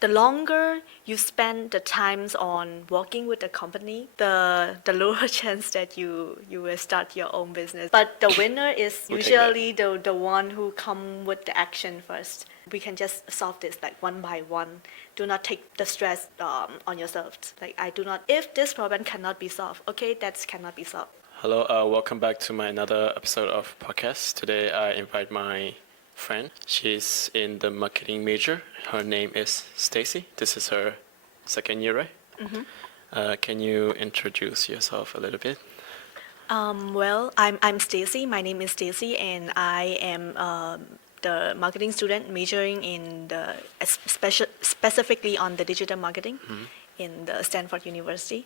the longer you spend the times on working with the company, the lower chance that you will start your own business. But the winner is We'll take that. usually the one who come with the action first. We can just solve this like one by one. Do not take the stress on yourself. Like I do not. If this problem cannot be solved, okay, that cannot be solved. Hello, welcome back to my another episode of podcast. Today I invite my friend. She's in the marketing major. Her name is Stacy. This is her second year, right? Mm-hmm. Can you introduce yourself a little bit? Well, I'm Stacy. My name is Stacy, and I am the marketing student majoring in the specifically on the digital marketing in the Stanford University.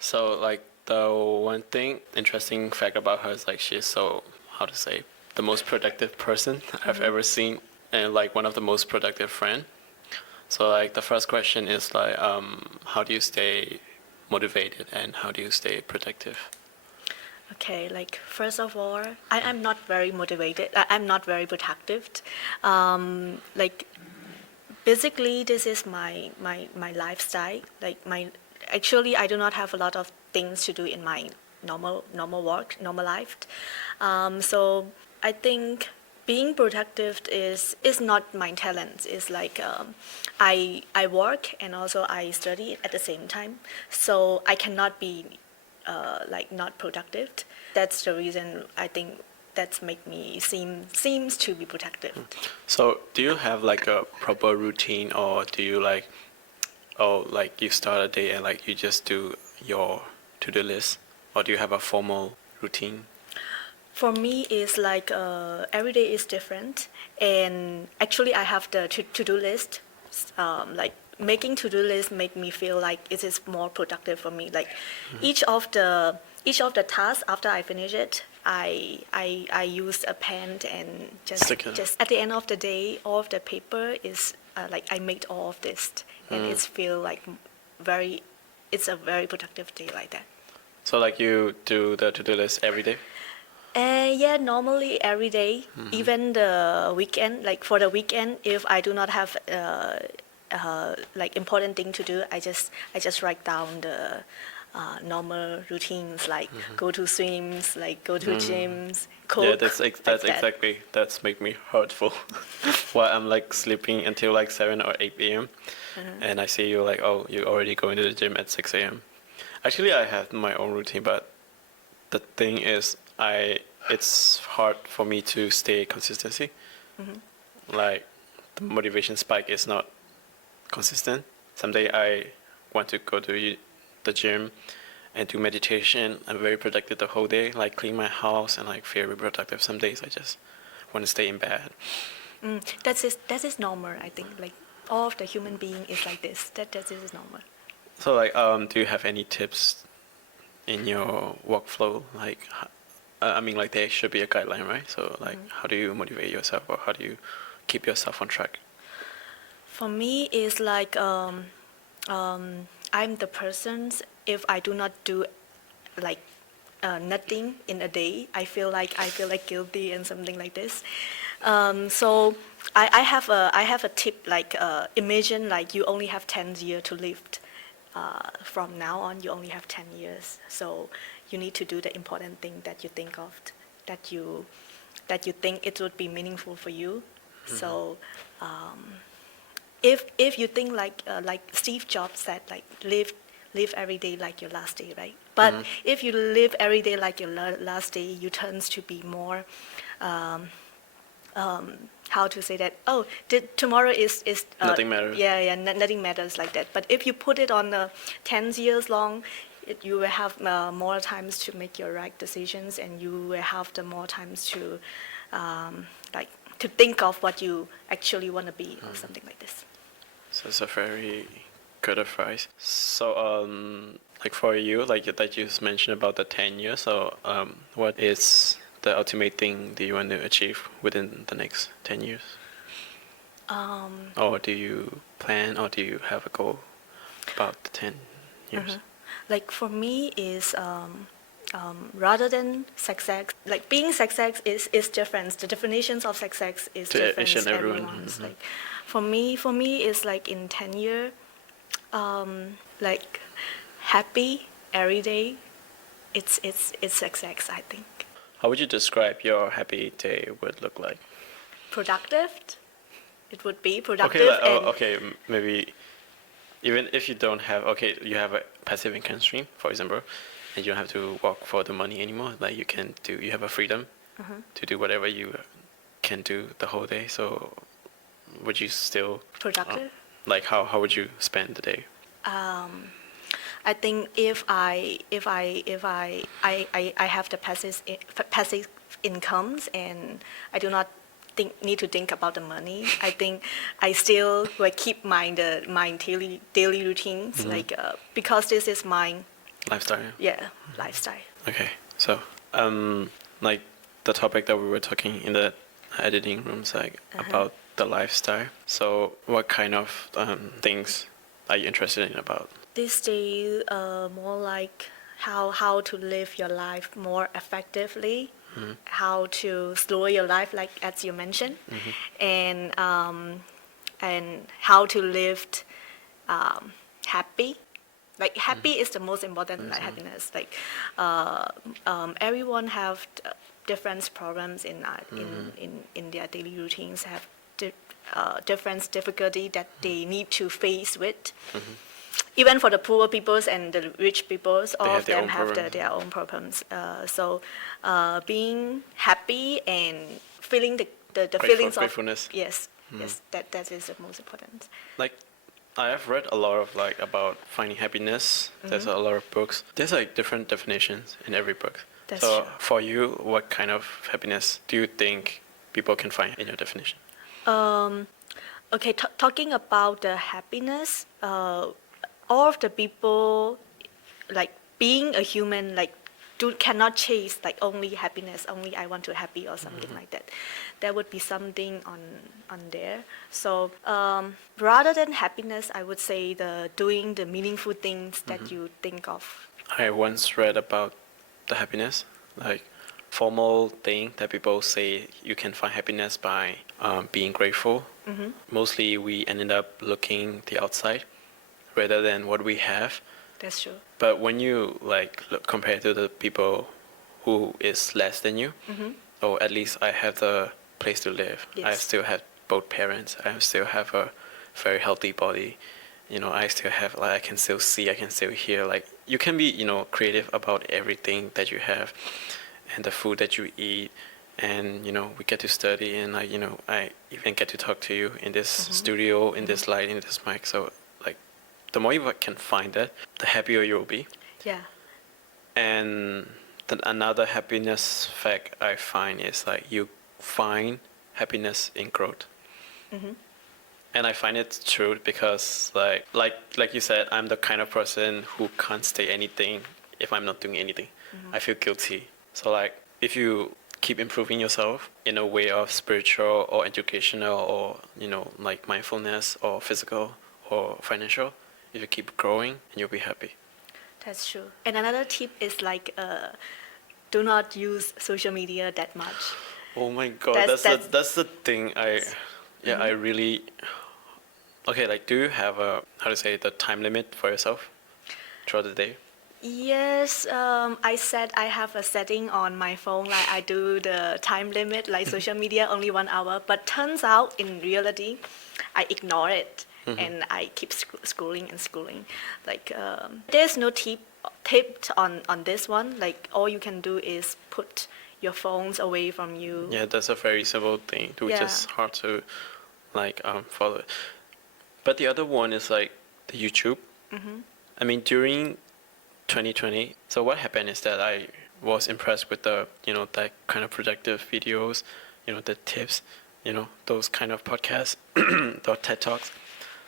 So like the one thing interesting fact about her is like she's so how to say the most productive person I've ever seen, and like one of the most productive friend. So like the first question is like how do you stay motivated and how do you stay productive? Okay, like first of all, I'm not very motivated. I'm not very productive. Like basically, this is my lifestyle. Like my actually, I do not have a lot of things to do in my normal work, normal life. So I think being productive is not my talent. It's like I work and also I study at the same time. So I cannot be like not productive. That's the reason I think that's make me seems to be productive. So do you have like a proper routine, or do you like like you start a day and like you just do your to-do list, or do you have a formal routine? For me, it's like every day is different, and actually I have the to-do list. Like making to-do list make me feel like it is more productive for me. Like each of the tasks after I finish it, I use a pen and just at the end of the day, all of the paper is like I made all of this, and it's feel like it's a very productive day like that. So like you do the to-do list every day? Yeah, normally every day, even the weekend. Like for the weekend, if I do not have like important thing to do, I just write down the normal routines, like go to swims, like go to gyms, cook. Yeah, that's like exactly that's make me hurtful. While I'm like sleeping until like 7 or 8 p.m. And I see you like, oh, you're already going to the gym at 6 a.m. Actually, I have my own routine, but the thing is, it's hard for me to stay consistency. Like the motivation spike is not consistent. Someday I want to go to the gym and do meditation. I'm very productive the whole day, like clean my house and like very productive. Some days I just want to stay in bed. that is normal. I think like all of the human being is like this. That is normal. So like, do you have any tips in your workflow? Like, I mean, like there should be a guideline, right? So like, how do you motivate yourself, or how do you keep yourself on track? For me, it's like I'm the person. If I do not do like nothing in a day, I feel like guilty and something like this. So I have a tip like imagine like you only have 10 years to live. From now on, you only have 10 years. So you need to do the important thing that you think of, that you think it would be meaningful for you. So if you think like Steve Jobs said, like live every day like your last day, right? But if you live every day like your last day, you turns to be more how to say that? Oh, tomorrow is Nothing matters. Yeah, nothing matters like that. But if you put it on 10 years long, you will have more times to make your right decisions, and you will have the more times to like to think of what you actually want to be or something like this. So it's a very good advice. So like for you, like that you just mentioned about the 10 years. So what is the ultimate thing that you want to achieve within the next 10 years? Or do you plan, or do you have a goal about the 10 years? Like for me is Rather than success, like being success is different. The definitions of success is To different. each and everyone. Everyone's like, for me, it's like in 10 year, like happy every day. It's success. I think How would you describe your happy day would look like? productive. It would be Okay, productive and maybe even if you don't have, okay, you have a passive income stream, for example, and you don't have to work for the money anymore. Like you have a freedom to do whatever you can do the whole day. So would you still, productive. like how would you spend the day? I think if I have the passive incomes and I do not need to think about the money, I think I still will keep my daily routines like because this is my Lifestyle. lifestyle. Okay, so like the topic that we were talking in the editing rooms, like about the lifestyle. So what kind of things are you interested in about? This day, more like how to live your life more effectively, how to slow your life, like as you mentioned, and how to live happy. Like happy is the most important, like happiness. Like everyone have different problems in their daily routines, have different difficulty that they need to face with. Even for the poor peoples and the rich peoples, all have of their them own have problems. their own problems. So being happy and feeling the feelings of Gratefulness. yes, that is the most important. Like I have read a lot of like about finding happiness. There's a lot of books. There's like different definitions in every book. That's so true. for you, what kind of happiness do you think people can find in your definition? Okay, talking about the happiness, all of the people, like being a human, like cannot chase like only happiness, only I want to happy or something like that. There would be something on there. So rather than happiness, I would say the doing the meaningful things that you think of. I once read about the happiness, like formal thing that people say you can find happiness by being grateful. Mostly we ended up looking the outside rather than what we have. That's true. But when you like look, compare to the people who is less than you, or at least I have the place to live. I Yes. still have both parents. I still have a very healthy body. I still have like I can still see, I can still hear. Like you can be, creative about everything that you have, and the food that you eat, and we get to study, and I even get to talk to you in this studio, in this light, in this mic. So like, the more you can find that, the happier you will be. Yeah. And then another happiness fact I find is like you find happiness in growth. And I find it true because like you said, I'm the kind of person who can't stay anything if I'm not doing anything. I feel guilty. So like if you keep improving yourself in a way of spiritual or educational or like mindfulness or physical or financial, if you keep growing, you'll be happy. That's true. And another tip is like do not use social media that much. Oh my god, That's- that's the thing I really. Okay, like do you have a how to say the time limit for yourself throughout the day? Yes, I said I have a setting on my phone, like I do the time limit, like social media only 1 hour. But turns out in reality, I ignore it and I keep scrolling and scrolling. Like there's no tip on this one. Like all you can do is put your phones away from you. Yeah, that's a very simple thing, which Yeah. is hard to like follow. But the other one is like the YouTube. I mean, during 2020, so what happened is that I was impressed with the that kind of productive videos, the tips, those kind of podcasts, the TED Talks.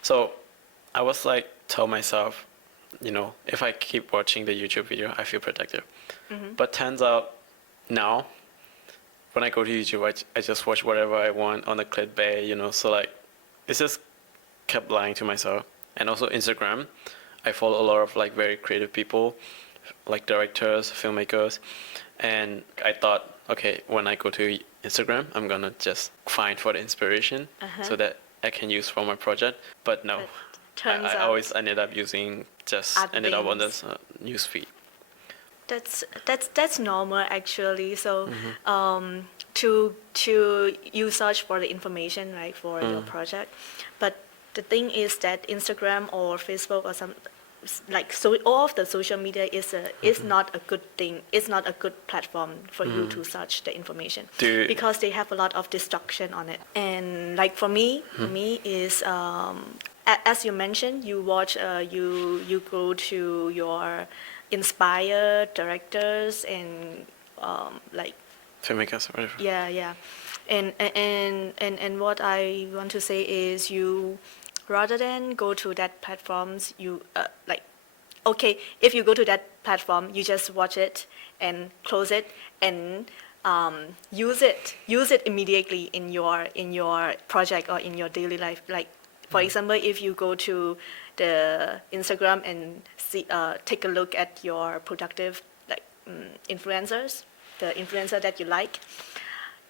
So I was like, tell myself, if I keep watching the YouTube video, I feel productive. But turns out now, when I go to YouTube, I just watch whatever I want on a clickbait, so like, it's just kept lying to myself. And also Instagram, I follow a lot of like very creative people, like directors, filmmakers, and I thought, okay, when I go to Instagram, I'm gonna just find for the inspiration so that I can use for my project. But no, But turns I out always ended up using other ended up on things. this news feed. That's normal actually. So to you search for the information, right, for your project, but the thing is that Instagram or Facebook or some like so all of the social media is not a good thing. It's not a good platform for you to search the information Do because they have a lot of destruction on it. And like for me is as you mentioned, you watch you go to your inspired directors and like filmmakers or whatever. yeah. And what I want to say is you rather than go to that platforms you like okay, if you go to that platform you just watch it and close it and use it immediately in your project or in your daily life. Like for example, if you go to the Instagram and see take a look at your productive like influencers, the influencer that you like,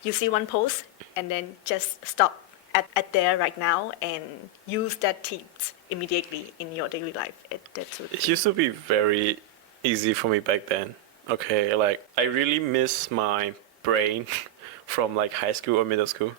you see one post and then just stop at there right now and use that tips immediately in your daily life. That's what It used to be very easy for me back then. Okay, like I really miss my brain from like high school or middle school.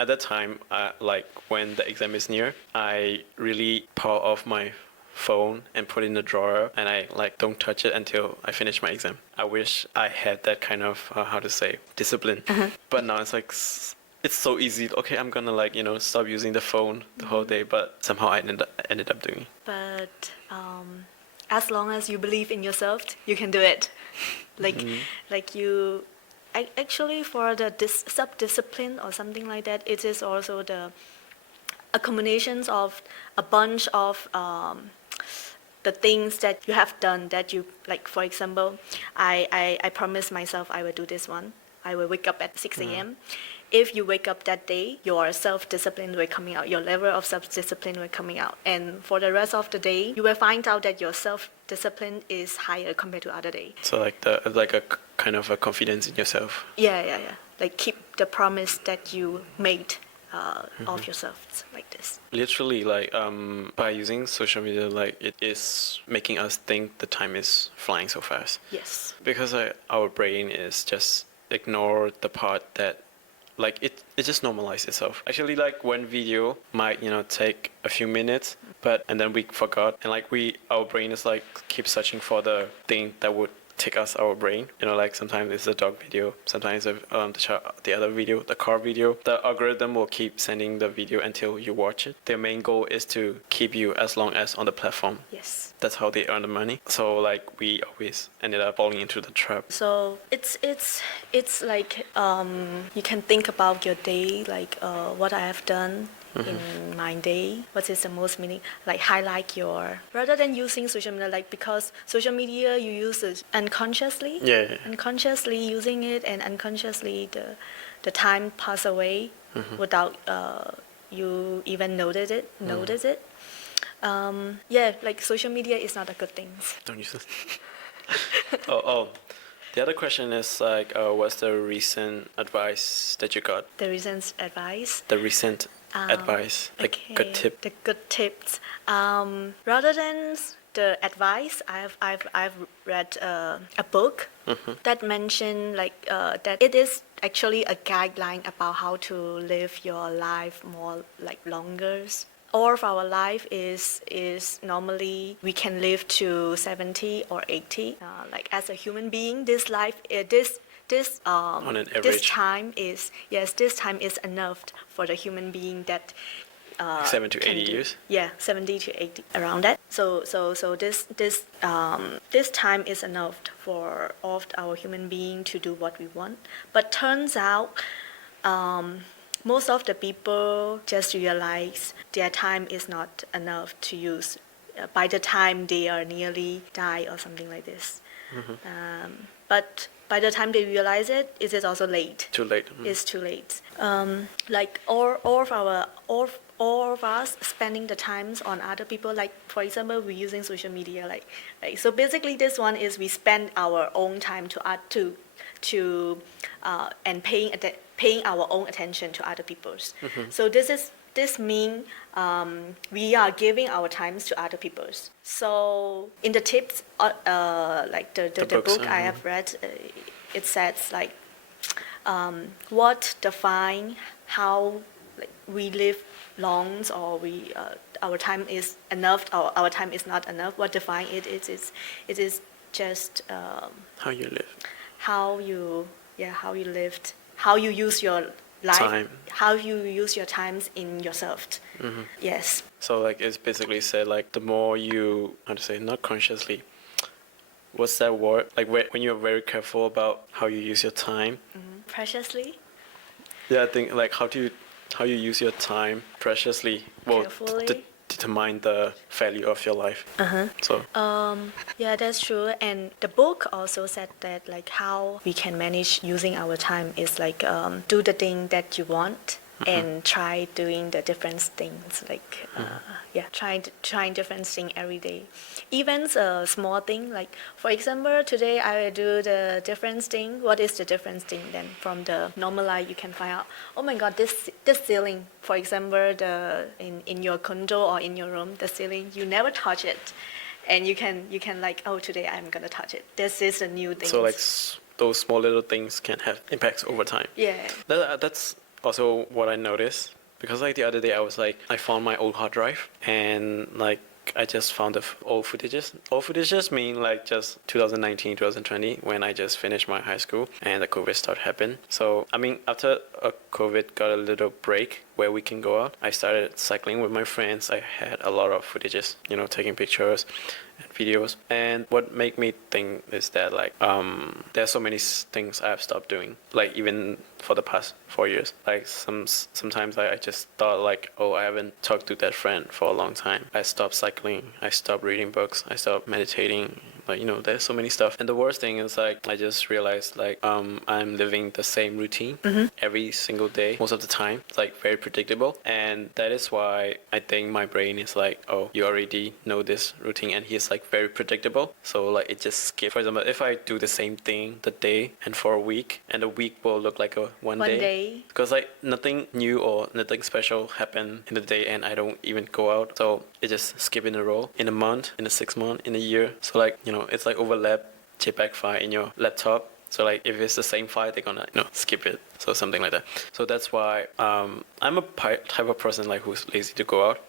At that time, like when the exam is near, I really power off my phone and put it in the drawer, and I like don't touch it until I finish my exam. I wish I had that kind of how to say discipline, but now it's like it's so easy. Okay, I'm gonna like stop using the phone the whole day, but somehow I ended up doing it. but as long as you believe in yourself, you can do it. Like like you actually for the sub discipline or something like that, it is also the a combinations of a bunch of the things that you have done that you like. For example, I promised myself I will do this one. I will wake up at 6 a.m. If you wake up that day, your self-discipline will coming out, your level of self-discipline will coming out. And for the rest of the day, you will find out that your self-discipline is higher compared to other day. So like a kind of a confidence in yourself. Yeah. Like keep the promise that you made of yourself like this. Literally, like by using social media, like it is making us think the time is flying so fast. Yes. Because our brain is just ignore the part that like it just normalizes itself. Actually, like one video might take a few minutes, but and then we forgot, and like our brain is like keep searching for the thing that would take us our brain. Like sometimes it's a dog video, sometimes the other video, the car video. The algorithm will keep sending the video until you watch it. Their main goal is to keep you as long as on the platform. Yes. That's how they earn the money. So like we always ended up falling into the trap. So it's like you can think about your day, like what I have done in my day. What is the most meaning? Like highlight your rather than using social media, like because social media you use it unconsciously. Yeah. Unconsciously using it and unconsciously the time pass away without you even notice it. Yeah, like social media is not a good thing. Don't use it. Oh. The other question is like, what's the recent advice that you got? The recent advice. The recent advice, like Okay, good tip. the good tips. Rather than the advice, I've read a book that mentioned like that it is actually a guideline about how to live your life more like longer. All of our life is normally we can live to 70 or 80. Like as a human being, this life this On an this average. time is this time is enough for the human being that 7 to can 80 do- years. Yeah, 70 to 80 around that. So this time is enough for all of our human being to do what we want. But turns out most of the people just realize their time is not enough to use by the time they are nearly die or something like this. But by the time they realize it is also late. Too late. It's too late. Like all all of us spending the times on other people. Like for example, we're using social media. Like so basically, this one is we spend our own time to and paying our own attention to other people's. So this mean we are giving our times to other people's. So in the tips, like the books, book I have read, it says like what define how like, we live longs or we our time is enough or our time is not enough. What define it is just how you live. how you lived, how you use your life, Time. how you use your times in yourself. Yes. So like it's basically said like the more you, how to say, not consciously, what's that word? Like when you're very careful about how you use your time. Preciously. Yeah, I think like how you use your time preciously will Carefully. determine the value of your life. So Yeah, that's true. And the book also said that like how we can manage using our time is like do the thing that you want and try doing the different things. Like trying different thing every day. Even a small thing like for example today I will do the different thing. What is the different thing then from the normal life you can find out? Oh my God, this ceiling. For example, the in your condo or in your room, the ceiling you never touch it. And you can like, oh, today I'm gonna touch it. This is a new thing. so like those small little things can have impacts over time. Yeah. That's also what I noticed because like the other day I was like I found my old hard drive and like I just found the old footages. Old footages mean like just 2019, 2020 when I just finished my high school and the COVID started happening. So I mean after COVID got a little break where we can go out, I started cycling with my friends. I had a lot of footages, you know, taking pictures and videos. And what made me think is that like there's so many things I've stopped doing, like even for the past 4 years. Like sometimes I just thought like, oh, I haven't talked to that friend for a long time. I stopped cycling, I stopped reading books, I stopped meditating. Like, you know, there's so many stuff. And the worst thing is like I just realized like I'm living the same routine every single day most of the time. It's like very predictable, and that is why I think my brain is like, oh, you already know this routine, and he's like very predictable, so like it just skips. For example, if I do the same thing the day and for a week, and the week will look like a one day because like nothing new or nothing special happened in the day and I don't even go out, so it just skip in a row in a month, in a 6 month, in a year. So like, you know, it's like overlap JPEG file in your laptop. So like if it's the same file, they're gonna, you know, skip it. So something like that. So that's why I'm a type of person like who's lazy to go out,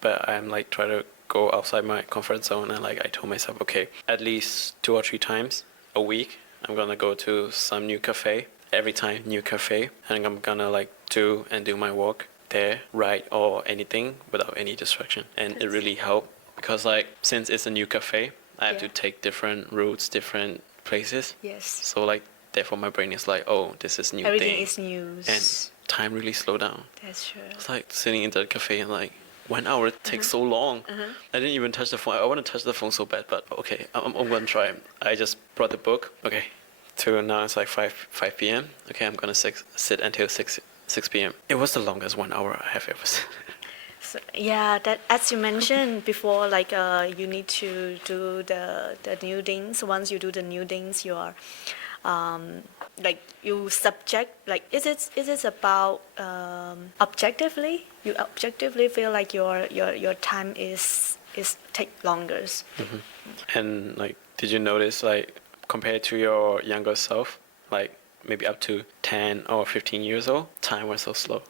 but I'm like try to go outside my comfort zone, and like I told myself, okay, at least 2 or 3 times a week, I'm gonna go to some new cafe. Every time new cafe, and I'm gonna like do my walk there, write or anything without any distraction, and it really helped because like since it's a new cafe, I have to take different routes, different places. Yes. So like therefore my brain is like, oh, this is new Everything thing. is news. And time really slow down. That's true. It's like sitting in the cafe and like 1 hour takes so long. I didn't even touch the phone. I want to touch the phone so bad, but okay, I'm gonna try. I just brought the book. Okay, to now it's like 5 p.m. Okay, I'm gonna sit until 6 p.m. It was the longest 1 hour I have ever sat. So, yeah, that as you mentioned before, like you need to do the new things. Once you do the new things, you are like you subject like is it about objectively? You objectively feel like your time is take longer. And like, did you notice like compared to your younger self, like maybe up to 10 or 15 years old, time was so slow.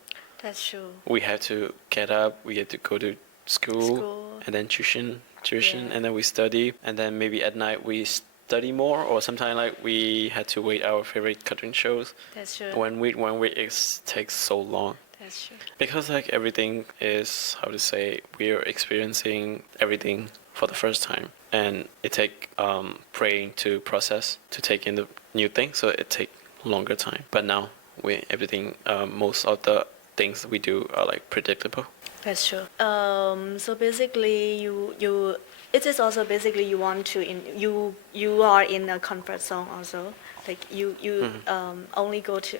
That's true. We had to get up, we had to go to school. And then tuition, Yeah. and then we study, and then maybe at night we study more, or sometimes like we had to wait our favorite cartoon shows. That's true. One week it takes so long. That's true. Because like everything is, how to say, we're experiencing everything for the first time, and it take praying to process, to take in the new thing, so it take longer time. But now everything, most of the things we do are like predictable. That's true. So basically, it is also basically you want to you are in a comfort zone also. Like you only go to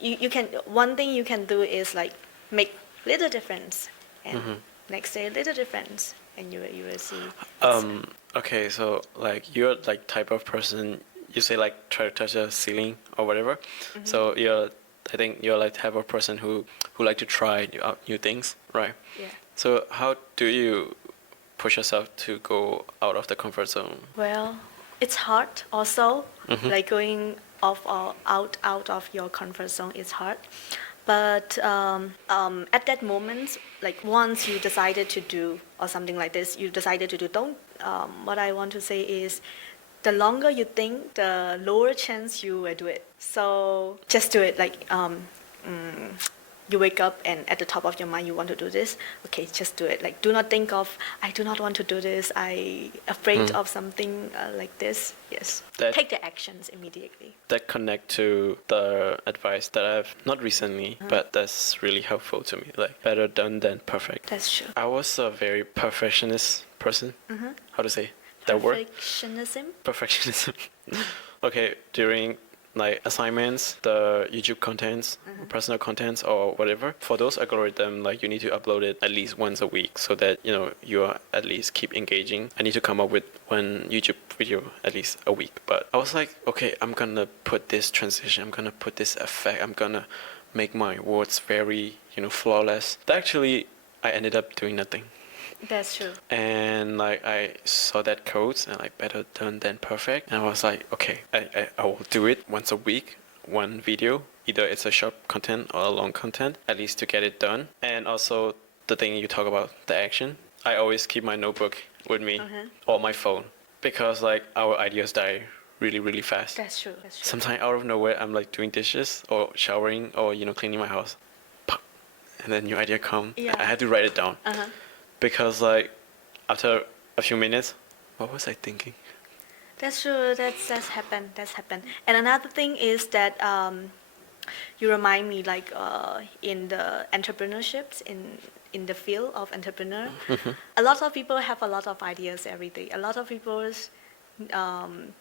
you can one thing you can do is like make little difference, and next day little difference, and you will see. Okay, so like you're like type of person you say like try to touch a ceiling or whatever. So I think you're like type of person who like to try new things, right? Yeah. So how do you push yourself to go out of the comfort zone? Well, it's hard also. Like going out of your comfort zone is hard. But at that moment, like once you decided to do or something like this, you decided to do. Don't. What I want to say is, the longer you think, the lower chance you will do it. So just do it. Like you wake up and at the top of your mind you want to do this, okay, just do it. Like do not think of, I do not want to do this, I afraid of something like this. Yes, take the actions immediately. That connect to the advice that I've not recently, but that's really helpful to me. Like better done than perfect. That's true. I was a very perfectionist person. How to say that word? Perfectionism. Perfectionism. Okay, during like assignments, the YouTube contents, personal contents or whatever, for those algorithm, like you need to upload it at least once a week so that, you know, you are at least keep engaging. I need to come up with one YouTube video at least a week. But I was like, okay, I'm gonna put this transition, I'm gonna put this effect, I'm gonna make my words very, you know, flawless. But actually, I ended up doing nothing. That's true. And like I saw that code and like better done than perfect, and I was like, okay, I will do it once a week, one video, either it's a short content or a long content, at least to get it done. And also the thing you talk about, the action, I always keep my notebook with me or my phone, because like our ideas die really fast. That's true. That's true. Sometimes out of nowhere I'm like doing dishes or showering or, you know, cleaning my house, pop, and then new idea come. Yeah. I had to write it down. Because like after a few minutes, what was I thinking? That's true. That's happened. That's happened. And another thing is that you remind me, like in the entrepreneurships, in the field of entrepreneur, a lot of people have a lot of ideas every day. A lot of people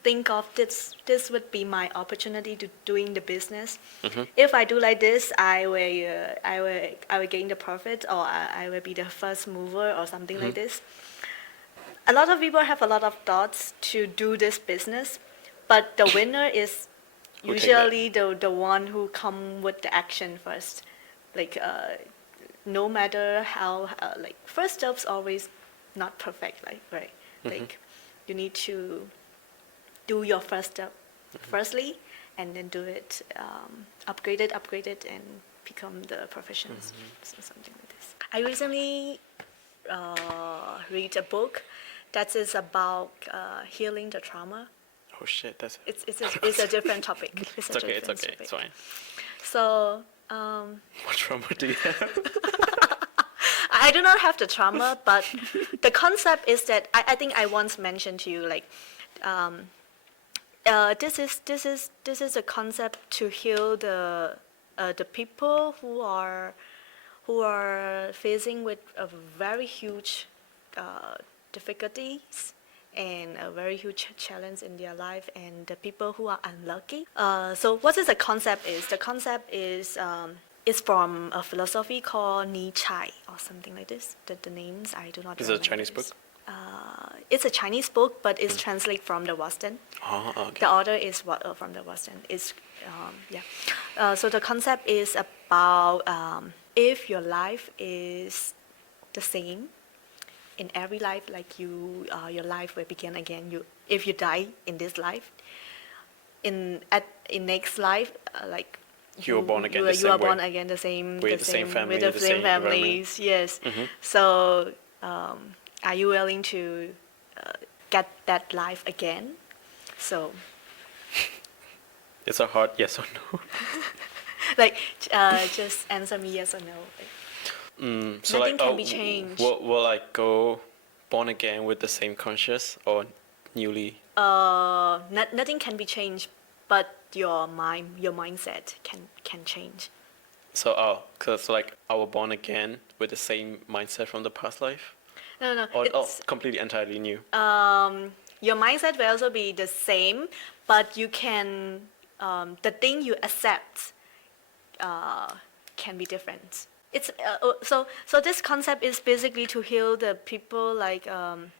think of this would be my opportunity to doing the business. If I do like this, I will gain the profit, or I will be the first mover or something like this. A lot of people have a lot of thoughts to do this business, but the winner is usually the one who come with the action first. Like no matter how like first steps always not perfect, like right, like you need to do your first step firstly, and then do it, upgrade it, and become the professionals. So something like this. I recently read a book that is about healing the trauma. Oh shit, that's It's a different topic. It's okay, it's fine. So What trauma do you have? I do not have the trauma, but the concept is that I think I once mentioned to you, like this is a concept to heal the people who are facing with a very huge difficulties and a very huge challenge in their life, and the people who are unlucky. So what is the concept is? The concept is it's from a philosophy called Nietzsche or something like this. The names I do not. Is it a Chinese book? It's a Chinese book, but it's translated from the Western. Oh, okay. The author is from the Western. It's so the concept is about if your life is the same in every life, like your life will begin again. If you die in this life, in next life, like you are born again. You are born again the same with the same family, with the same families. Yes. So are you willing to get that life again? So it's a hard yes or no. like just answer me yes or no. So nothing like, can be changed. Will I go born again with the same conscious or newly? Nothing can be changed, but your mindset can change. So cause like I was born again with the same mindset from the past life. No, Or it's completely entirely new. your mindset will also be the same, but you can the thing you accept can be different. It's so this concept is basically to heal the people. Like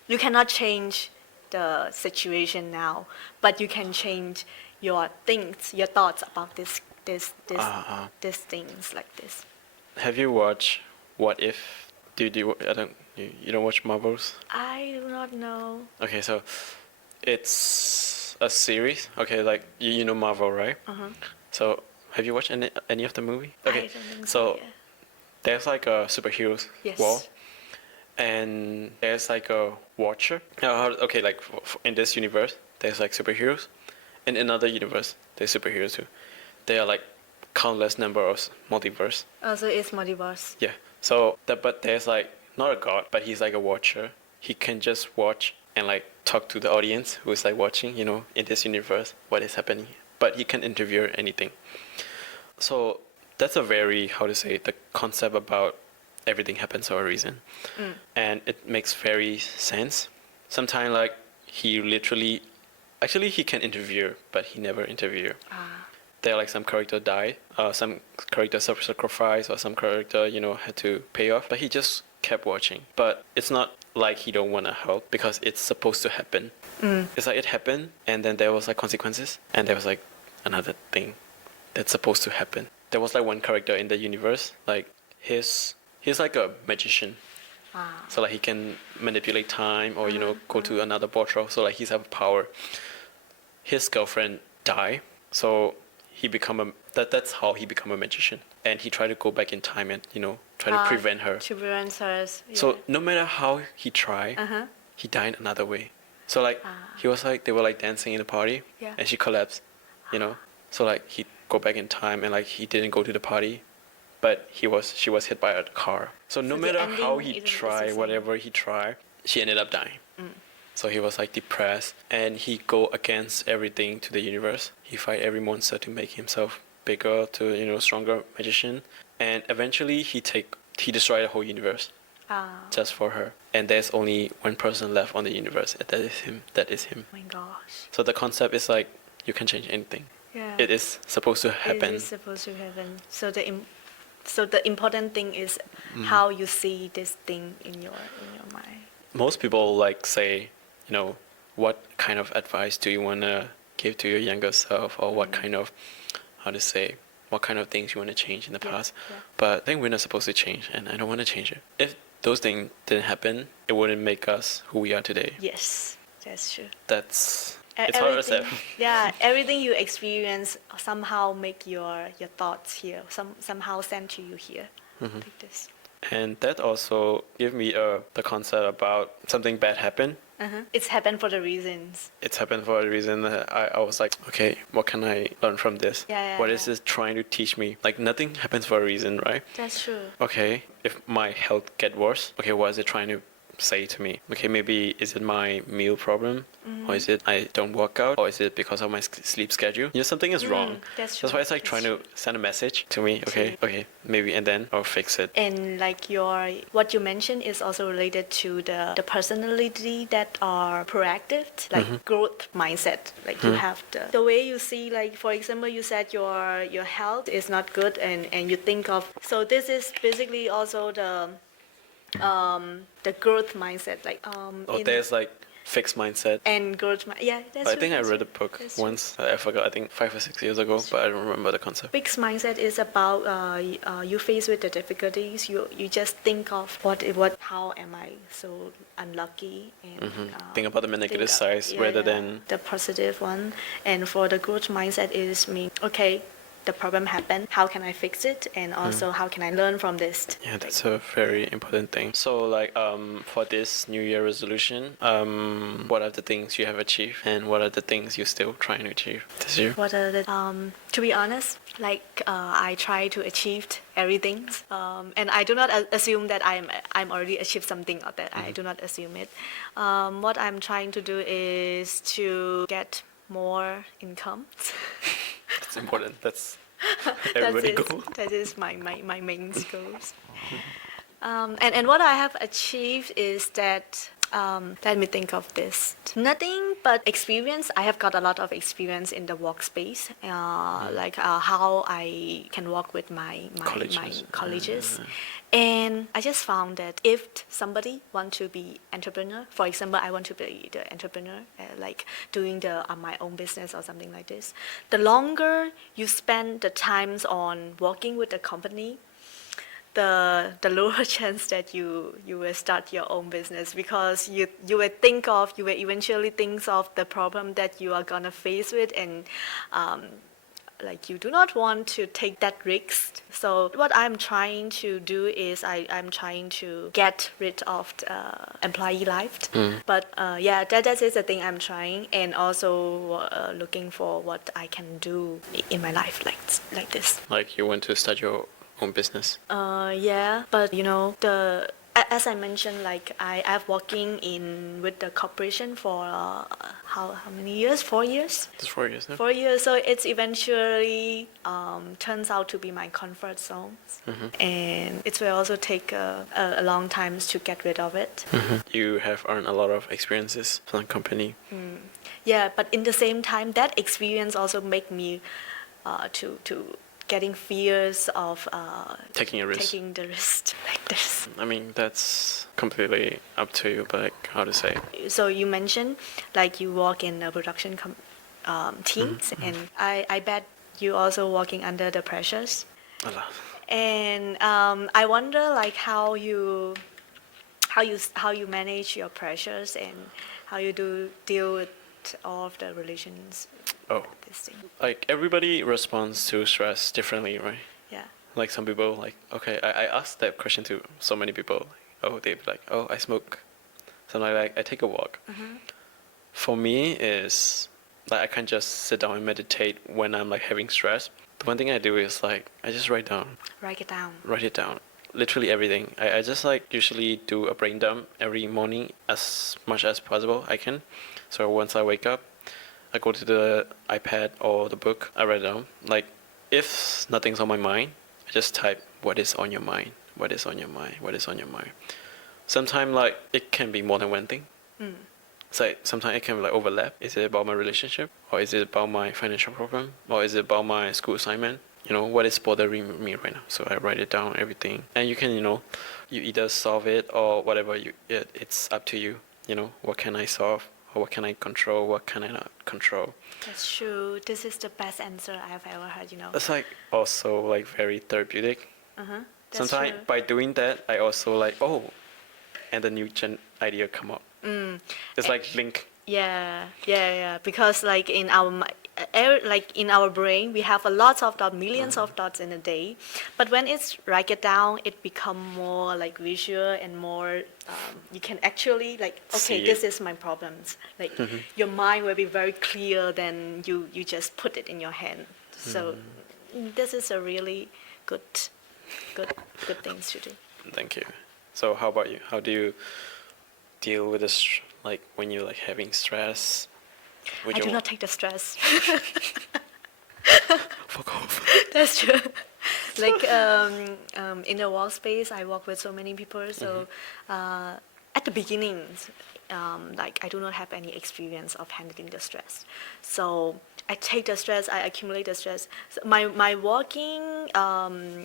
you cannot change the situation now, but you can change your things, your thoughts about Uh, these things like this. have you watched What If? I don't you don't watch Marvels? I do not know. Okay, so it's a series. Okay, like you know Marvel, right? Uh-huh. So have you watched any of the movie? I Okay, don't think so. so Yeah. there's like a superheroes Yes. wall, and there's like a watcher. Okay, like in this universe, there's like superheroes. In another universe, there's superheroes too. There are like countless number of multiverse. Also, it's multiverse. Yeah. So but there's like not a god, but he's like a watcher. He can just watch and like talk to the audience who is like watching, in this universe, what is happening. But he can interview anything. So that's a very, how to say, the concept about everything happens for a reason. And it makes very sense. Sometimes like he literally, actually he can interview, but he never interview. There are like some character die, some character sacrifice, or some character, had to pay off, but he just kept watching. But it's not like he don't want to help, because it's supposed to happen. It's like it happened, and then there was like consequences, and there was like another thing that's supposed to happen. There was like one character in the universe, like he's like a magician. So like he can manipulate time, or go to another portal. So like he's have power. His girlfriend died, so he become that's how he become a magician. And he tried to go back in time and try to prevent her. To prevent her. Yeah. So no matter how he tried, he died another way. So like he was like, they were like dancing in the party, Yeah. and she collapsed. So like he go back in time, and like he didn't go to the party, but she was hit by a car. So no So the matter how ending he is the tried, same. whatever he tried, she ended up dying. So he was like depressed, and he go against everything to the universe. He fight every monster to make himself bigger, to stronger magician, and eventually he destroyed the whole universe just for her. And there's only one person left on the universe, and that is him. That is him. Oh my gosh. So the concept is like you can change anything. Yeah. It is supposed to happen. It is supposed to happen. So the important thing is how you see this thing in your mind. Most people like say, what kind of advice do you want to give to your younger self, or what kind of, what kind of things you want to change in the past. Yeah. But I think we're not supposed to change, and I don't want to change it. If those things didn't happen, it wouldn't make us who we are today. Yes, that's true. It's hard to say. Yeah, everything you experience somehow make your thoughts here, somehow send to you here. Like this. And that also give me the concept about something bad happened. It's happened for the reasons. It's happened for a reason. I was like, okay, what can I learn from this? What is this trying to teach me? Like, nothing happens for a reason, right? That's true. Okay, if my health get worse, okay, what is it trying to say to me? Okay, maybe is it my meal problem? Or is it I don't work out? Or is it because of my sleep schedule? Something is wrong. That's true. That's why it's like trying to send a message to me. Okay, maybe, and then I'll fix it. And like what you mentioned is also related to the personality that are proactive, like growth mindset. Like you have the way you see, like for example, you said your health is not good, and you think of, so this is basically also the growth mindset, like There's like fixed mindset. and growth yeah, that's I true, think I that's read a true, book that's true. once. I forgot. I think 5 or 6 years ago, but I don't remember the concept. Fixed mindset is about you face with the difficulties. You just think of how am I so unlucky, and Think about the negative sides rather than the positive one. And for the growth mindset is me. Okay, the problem happened. How can I fix it? And also how can I learn from this? Yeah, that's a very important thing. So like for this New Year resolution, what are the things you have achieved, and what are the things you're still trying to achieve this year? What are the to be honest, like I try to achieve everything, and I do not assume that I'm already achieved something of that. I do not assume it. What I'm trying to do is to get more income. That's important. That's everybody goal. That is my main goals. And what I have achieved is that Let me think of this. Nothing but experience. I have got a lot of experience in the workspace, like how I can work with my colleges. And I just found that if somebody want to be entrepreneur, for example, I want to be the entrepreneur, like doing the my own business or something like this, the longer you spend the times on working with the company, the lower chance that you will start your own business, because you will eventually think of the problem that you are gonna face with, and like you do not want to take that risk. So what I'm trying to do is I'm trying to get rid of the employee life. But yeah, that is the thing I'm trying, and also looking for what I can do in my life like this. Like you want to start your own business? Yeah, but as I mentioned, like I've working in with the corporation for how many years? 4 years. It's 4 years now. 4 years. So it's eventually turns out to be my comfort zone, and it will also take a long time to get rid of it. You have earned a lot of experiences from the company. Yeah, but in the same time, that experience also make me to getting fears of Taking a risk. taking the risk like this. I mean, that's completely up to you, but like, how to say? So you mentioned like you work in a production teams, and I bet you also working under the pressures. A lot. And I wonder like how you manage your pressures, and how you do deal with all of the relations. Oh, This thing. like everybody responds to stress differently, right? Yeah. Like some people, like, okay, I asked that question to so many people. Oh, they'd be like, oh, I smoke. So I'm like, I take a walk. For me, is like I can't just sit down and meditate when I'm like having stress. The one thing I do is like I just write it down, literally everything. I just like usually do a brain dump every morning as much as possible I can. So once I wake up, I go to the iPad or the book, I write it down. Like, if nothing's on my mind, I just type, what is on your mind? What is on your mind? What is on your mind? Sometimes, like, it can be more than one thing. It's like, sometimes it can like overlap. Is it about my relationship? Or is it about my financial problem? Or is it about my school assignment? You know, what is bothering me right now? So I write it down, everything. And you can, you either solve it or whatever. It's up to you. What can I solve? Or what can I control? What can I not control? That's true. This is the best answer I've ever heard. It's like also like very therapeutic. That's Sometimes true. by doing that, I also like, and the new idea come up. It's like link. Yeah. Because like in our brain, we have a lot of thoughts, millions of thoughts in a day. But when it's write it down, it become more like visual and more. You can actually like, okay, See this it. is my problems. Like your mind will be very clear. Then you just put it in your hand. So this is a really good things to do. Thank you. So how about you? How do you deal with this, like when you're like having stress? I do not take the stress. Fuck off. That's true. Like in the workspace, I work with so many people. So at the beginning, like I do not have any experience of handling the stress. So I take the stress, I accumulate the stress. So my working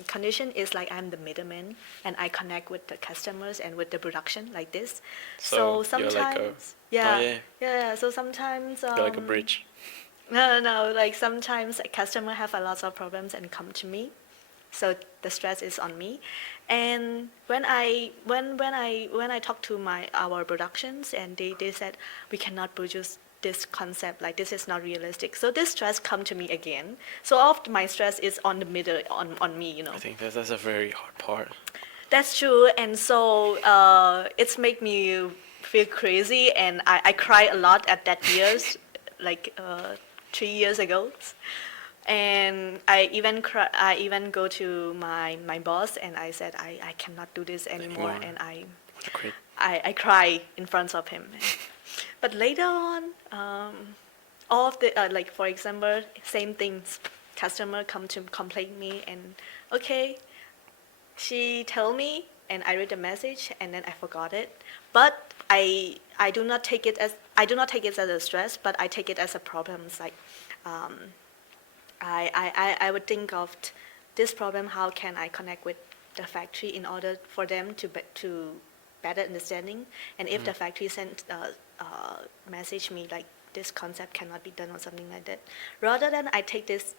condition is like I'm the middleman, and I connect with the customers and with the production like this. So you're like sometimes, yeah. yeah. So sometimes You're like a bridge. No. Like sometimes a customer have a lot of problems and come to me, so the stress is on me. And when I talk to our productions, and they said we cannot produce this concept, like this is not realistic. So this stress come to me again. So all of my stress is on the middle on me. I think that's a very hard part. That's true, and so it's make me feel crazy, and I cry a lot at that years, like 3 years ago, and I even go to my boss, and I said I cannot do this anymore, and Quit. I cry in front of him. But later on, all of the like for example, same things, customer come to complain me, and okay. She told me, and I read the message, and then I forgot it. But I do not take it as a stress, but I take it as a problem. It's like I would think of this problem. How can I connect with the factory in order for them to better understanding? And if the factory sent message me like this concept cannot be done or something like that, rather than I take this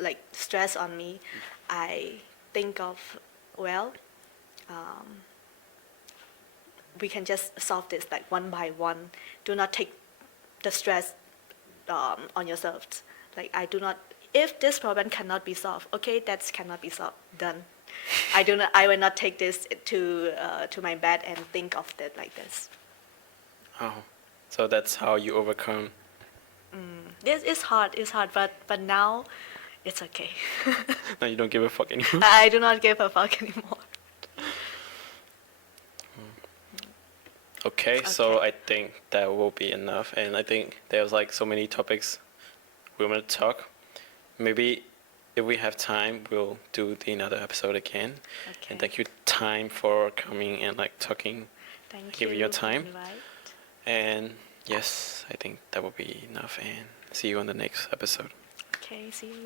like stress on me, I think of, well, we can just solve this like one by one. Do not take the stress on yourselves. Like I do not. If this problem cannot be solved, okay, that cannot be solved. Done. I do not. I will not take this to my bed and think of it like this. Oh, so that's how you overcome. This is hard. It's hard, but now, it's okay. Now you don't give a fuck anymore. I do not give a fuck anymore. Okay, so Okay. I think that will be enough, and I think there's like so many topics we want to talk. Maybe if we have time, we'll do the another episode again. Okay. And thank you, time, for coming and like talking. Thank give you. your time. Invite. And yes, I think that will be enough. And see you on the next episode. Okay. See you.